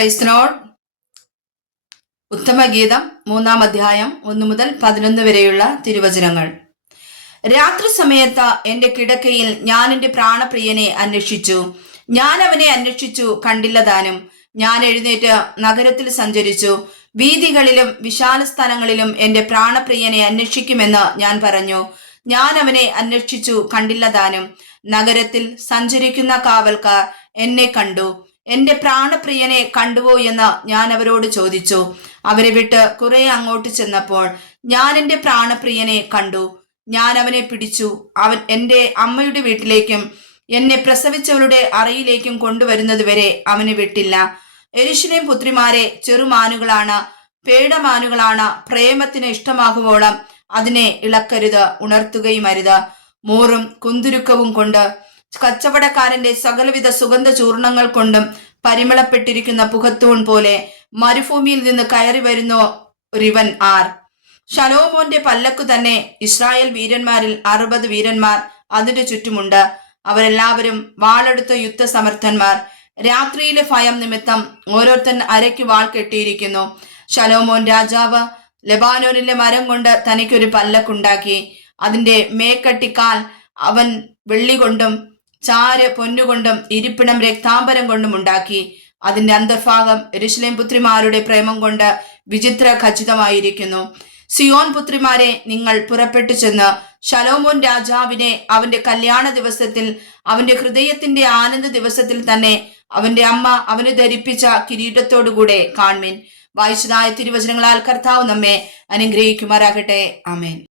Praise Lord. ഉത്തമഗീതം 3-ാം അധ്യായം 1 മുതൽ 11 വരെയുള്ള തിരുവചനങ്ങൾ. രാത്രി സമയത്ത് എന്റെ കിടക്കയിൽ ഞാൻ എന്റെ പ്രാണപ്രിയനെ അന്വേഷിച്ചു. ഞാൻ അവനെ അന്വേഷിച്ചു, കണ്ടില്ല താനും. ഞാൻ എഴുന്നേറ്റ് നഗരത്തിൽ സഞ്ചരിച്ചു. വീഥികളിലും വിശാല സ്ഥലങ്ങളിലും എന്റെ പ്രാണപ്രിയനെ അന്വേഷിക്കുമെന്ന് ഞാൻ പറഞ്ഞു. ഞാൻ അവനെ അന്വേഷിച്ചു, കണ്ടില്ല താനും. നഗരത്തിൽ സഞ്ചരിക്കുന്ന കാവൽക്കാർ എന്നെ കണ്ടു. എന്റെ പ്രാണപ്രിയനെ കണ്ടുവോ എന്ന് ഞാൻ അവരോട് ചോദിച്ചു. അവരെ വിട്ട് കുറെ അങ്ങോട്ട് ചെന്നപ്പോൾ ഞാൻ എന്റെ പ്രാണപ്രിയനെ കണ്ടു. ഞാൻ അവനെ പിടിച്ചു. അവൻ എന്റെ അമ്മയുടെ വീട്ടിലേക്കും എന്നെ പ്രസവിച്ചവളുടെ അറയിലേക്കും കൊണ്ടുവരുന്നതുവരെ അവനെ വിട്ടില്ല. യെരൂശലേം പുത്രിമാരെ, ചെറുമാനുകളാണ്, പേടമാനുകളാണ്. പ്രേമത്തിന് ഇഷ്ടമാകുവോളം അതിനെ ഇളക്കരുത്, ഉണർത്തുകയും അരുത്. മൂറും കുന്തുരുക്കവും കൊണ്ട്, കച്ചവടക്കാരന്റെ സകലവിധ സുഗന്ധ ചൂർണങ്ങൾ കൊണ്ടും പരിമളപ്പെട്ടിരിക്കുന്ന പുകത്തൂൺ പോലെ മരുഭൂമിയിൽ നിന്ന് കയറി വരുന്ന ഒരുവൻ ആർ? ശലോമോന്റെ പല്ലക്കു തന്നെ. ഇസ്രായേൽ വീരന്മാരിൽ 60 വീരന്മാർ അതിന്റെ ചുറ്റുമുണ്ട്. അവരെല്ലാവരും വാളെടുത്ത യുദ്ധസമർത്ഥന്മാർ. രാത്രിയിലെ ഭയം നിമിത്തം ഓരോരുത്തൻ അരയ്ക്ക് വാൾ കെട്ടിയിരിക്കുന്നു. ശലോമോൻ രാജാവ് ലെബാനോനിലെ മരം കൊണ്ട് തനിക്കൊരു പല്ലക്കുണ്ടാക്കി. അതിന്റെ മേക്കട്ടിക്കാൽ അവൻ വെള്ളി കൊണ്ടും ചാര് പൊന്നുകൊണ്ടും ഇരിപ്പിടം രക്താംബരം കൊണ്ടും ഉണ്ടാക്കി. അതിന്റെ അന്തർഭാഗം യെരൂശലേം പുത്രിമാരുടെ പ്രേമം കൊണ്ട് വിചിത്ര ഖചിതമായിരിക്കുന്നു. സിയോൻ പുത്രിമാരെ, നിങ്ങൾ പുറപ്പെട്ടു ചെന്ന് ശലോമോൻ രാജാവിനെ അവന്റെ കല്യാണ ദിവസത്തിൽ, അവന്റെ ഹൃദയത്തിന്റെ ആനന്ദ ദിവസത്തിൽ തന്നെ അവന്റെ അമ്മ അവന് ധരിപ്പിച്ച കിരീടത്തോടുകൂടെ കാൺമീൻ. വായിച്ചതായ തിരുവചനങ്ങളാൽ കർത്താവ് നമ്മെ അനുഗ്രഹിക്കുമാറാകട്ടെ. ആമേൻ.